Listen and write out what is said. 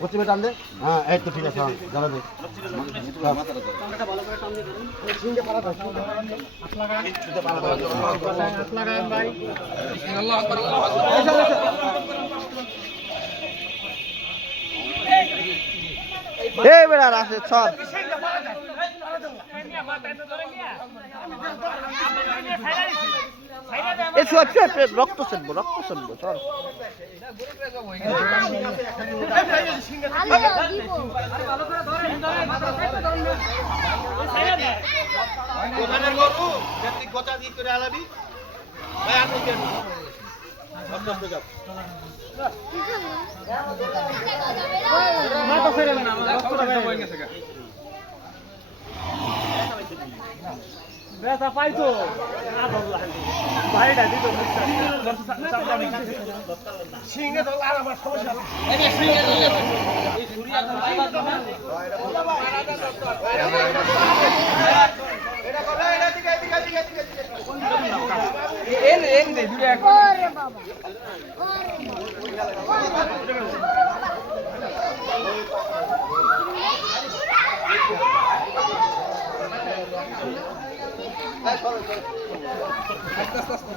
পশ্চিমে টান দে। হ্যাঁ এই তো ঠিক আছে, জ্বালা দে। এই বেড়া আছে ছট এই ছট রক্ত চলবো চল ব্যথা পাইতো ভাইটা দিত সিংহে তো আর আমার সমস্যা আস্তে আস্তে